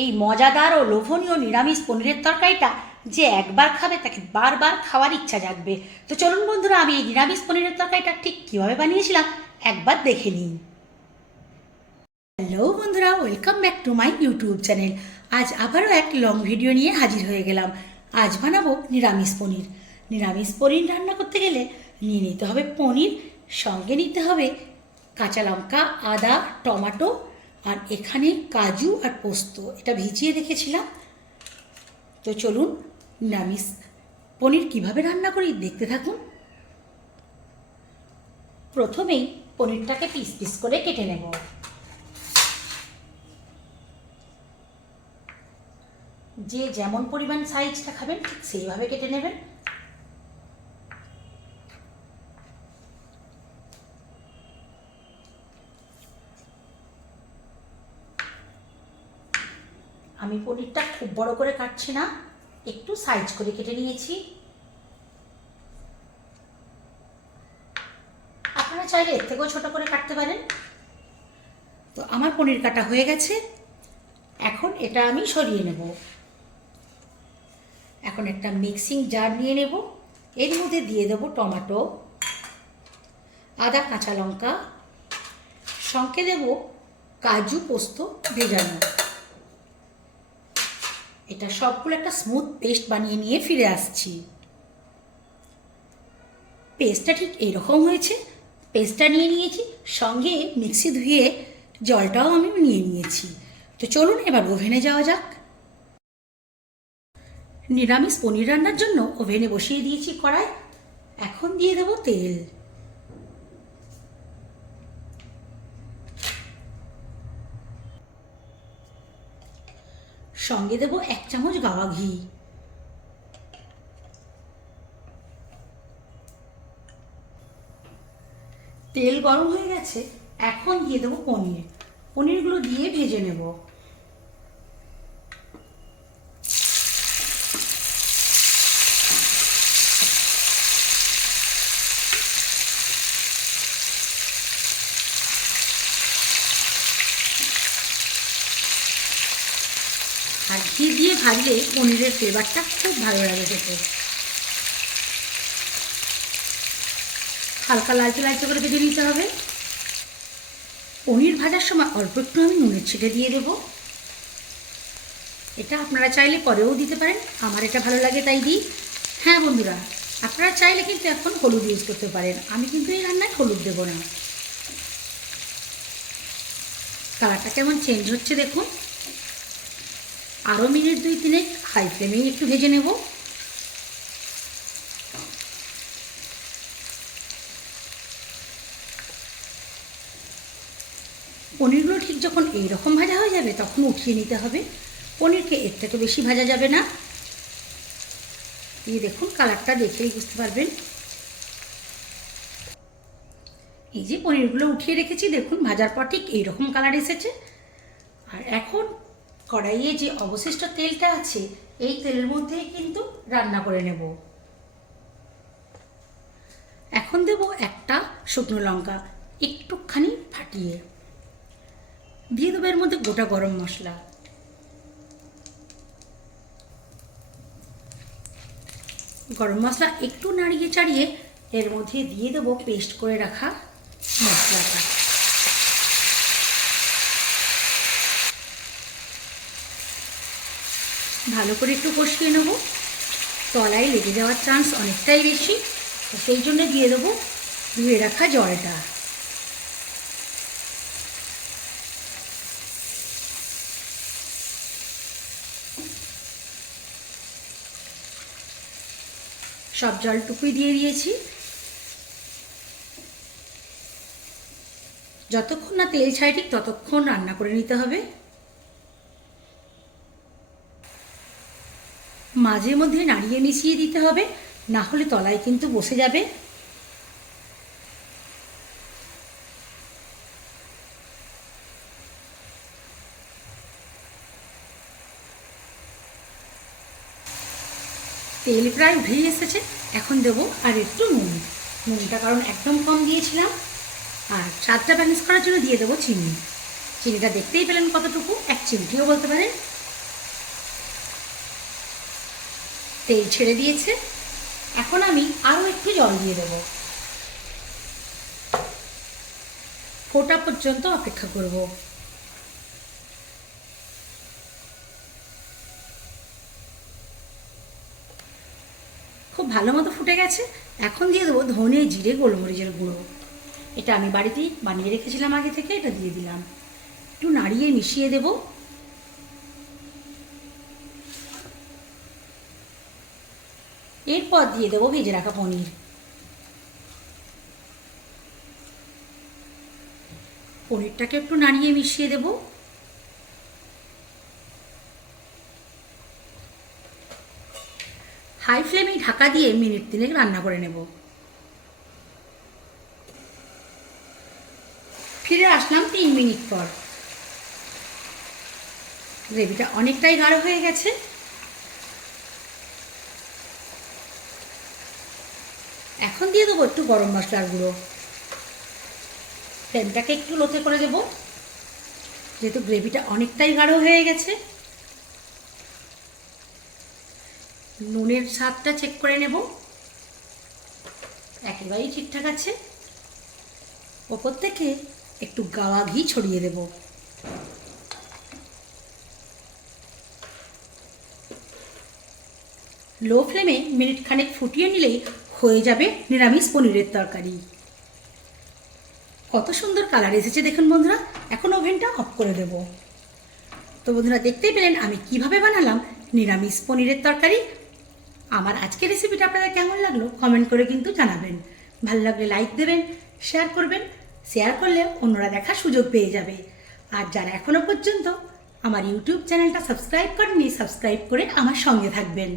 এই মজাদার ও লোভনীয় নিরামিষ পনিরের তরকারিটা যে একবার খাবে তাকে বারবার খাওয়ার ইচ্ছা জাগবে। তো চলুন বন্ধুরা, আমি এই নিরামিষ পনিরের তরকারিটা ঠিক কীভাবে বানিয়েছিলাম একবার দেখে নিন হ্যালো বন্ধুরা, welcome back to my YouTube channel. আজ আবারও এক লং ভিডিও নিয়ে হাজির হয়ে গেলাম। আজ বানাবো নিরামিষ পনির। নিরামিষ পনির রান্না করতে গেলে নিয়ে নিতে হবে পনির, সঙ্গে নিতে হবে কাঁচা লঙ্কা, আদা, টমেটো আর এখানে কাজু আর পোস্ত, এটা ভিজিয়ে রেখেছিলাম। তো চলুন, নিরামিষ পনির কীভাবে রান্না করি দেখতে থাকুন। প্রথমেই পনিরটাকে পিস পিস করে কেটে নেব। যে যেমন পরিমাণ সাইজটা খাবেন, ঠিক সেইভাবে কেটে নেবেন। আমি পনিরটা খুব বড় করে কাটছি না, একটু সাইজ করে কেটে নিয়েছি। আপনারা চাইলে এর থেকেও ছোটো করে কাটতে পারেন। তো আমার পনির কাটা হয়ে গেছে। এখন এটা আমি সরিয়ে নেব। এখন একটা মিক্সিং জার নিয়ে নেব। এর মধ্যে দিয়ে দেবো টমেটো, আদা, কাঁচা লঙ্কা, সঙ্গে দেব কাজু পোস্ত ভেজানো। এটা সবগুলো একটা স্মুথ পেস্ট বানিয়ে নিয়ে ফিরে আসছি। পেস্টটা ঠিক এরকম হয়েছে। পেস্টটা নিয়ে নিয়েছি, সঙ্গে মিক্সি ধুয়ে জলটাও আমি নিয়ে নিয়েছি। তো চলুন এবার ওভেনে যাওয়া যাক। নিরামিষ পনির রান্নার জন্য ওভেনে বসিয়ে দিয়েছি কড়াই। এখন দিয়ে দেবো তেল। সঙ্গে দেব এক চামচ গাওয়া ঘি। তেল গরম হয়ে গেছে, এখন দিয়ে দেবো পনির। পনিরগুলো দিয়ে ভেজে নেব। আর ঘি দিয়ে ভাজলে পনিরের ফ্লেভারটা খুব ভালো লাগে খেতে। হালকা লালচে লালচে করে ভেজে নিতে হবে। পনির ভাজার সময় অল্প একটু আমি নুনের ছিটে দিয়ে দেবো। এটা আপনারা চাইলে পরেও দিতে পারেন, আমার এটা ভালো লাগে তাই দিই। হ্যাঁ বন্ধুরা, আপনারা চাইলে কিন্তু এখন হলুদ ইউজ করতে পারেন, আমি কিন্তু এই রান্নায় হলুদ দেবো না। কালারটা কেমন চেঞ্জ হচ্ছে দেখুন। আরও মিনিট দুই তিনে হাই ফ্লেমেই একটু ভেজে নেব। পনিরগুলো ঠিক যখন এইরকম ভাজা হয়ে যাবে তখন উঠিয়ে নিতে হবে। পনিরকে এর থেকে বেশি ভাজা যাবে না। এই দেখুন, কালারটা দেখেই বুঝতে পারবেন। এই যে পনিরগুলো উঠিয়ে রেখেছি, দেখুন, ভাজার পর ঠিক এইরকম কালার এসেছে। আর এখন কড়াইয়ে যে অবশিষ্ট তেলটা আছে, এই তেলের মধ্যেই কিন্তু রান্না করে নেব। এখন দেব একটা শুকনো লঙ্কা, একটুখানি ফাটিয়ে। দিয়ে দেবো এর মধ্যে গোটা গরম মশলা। গরম মশলা একটু নাড়িয়ে চাড়িয়ে এর মধ্যে দিয়ে দেবো পেস্ট করে রাখা মশলাটা। ভালো করে একটু কষিয়ে নেব। তলায় লেগে যাওয়ার চান্স অনেকটাই বেশি। তো সেই জন্য দিয়ে দেবো ধুয়ে রাখা জলটা। সব জলটুকুই দিয়ে দিয়েছি। যতক্ষণ না তেল ছাই ঠিক ততক্ষণ রান্না করে নিতে হবে। মাঝে মধ্যে নাড়িয়ে মিশিয়ে দিতে হবে, না হলে তলায় কিন্তু বসে যাবে। তেল প্রায় উঠেই এসেছে, এখন দেবো আর একটু নুন। নুনটা কারণ একদম কম দিয়েছিলাম। আর স্বাদটা ব্যালেন্স করার জন্য দিয়ে দেবো চিনি। চিনিটা দেখতেই পেলেন কতটুকু, এক চিমটিও বলতে পারেন। তেল ছেড়ে দিয়েছে। এখন আমি আরও একটু জল দিয়ে দেবো। ফোটা পর্যন্ত অপেক্ষা করব। খুব ভালো মতো ফুটে গেছে। এখন দিয়ে দেবো ধনে জিরে গোলমরিচের গুঁড়ো। এটা আমি বাড়িতেই বানিয়ে রেখেছিলাম আগে থেকে, এটা দিয়ে দিলাম। একটু নাড়িয়ে মিশিয়ে দেবো। এরপর দিয়ে দেবো ভেজে রাখা পনির। পনিরটাকে একটু নাড়িয়ে মিশিয়ে দেব। হাই ফ্লেমে ঢাকা দিয়ে মিনিট তিনেক রান্না করে নেব। ফিরে আসলাম তিন মিনিট পর। গ্রেভিটা অনেকটাই গাঢ় হয়ে গেছে। এখন দিয়ে দেবো একটু গরম মশলার গুঁড়ো। ফ্লেমটাকে একটু লোতে করে দেবো। যেহেতু গ্রেভিটা অনেকটাই গাঢ় হয়ে গেছে। নুনের স্বাদটা চেক করে নেব। একেবারেই ঠিকঠাক আছে। ওপর থেকে একটু গাওয়া ঘি ছড়িয়ে দেব। লো ফ্লেমে মিনিট খানেক ফুটিয়ে নিলেই হয়ে যাবে নিরামিষ পনিরের তরকারি। কত সুন্দর কালার এসেছে দেখুন বন্ধুরা, এখন ওভেনটা অফ করে দেব। তো বন্ধুরা, দেখতেই পেলেন আমি কীভাবে বানালাম নিরামিষ পনিরের তরকারি। আমার আজকের রেসিপিটা আপনাদের কেমন লাগল কমেন্ট করে কিন্তু জানাবেন। ভালো লাগলে লাইক দেবেন শেয়ার করবেন শেয়ার করলে অন্যরা দেখার সুযোগ পেয়ে যাবে। আর যারা এখনও পর্যন্ত আমার ইউটিউব চ্যানেলটা সাবস্ক্রাইব করেননি সাবস্ক্রাইব করে আমার সঙ্গে থাকবেন।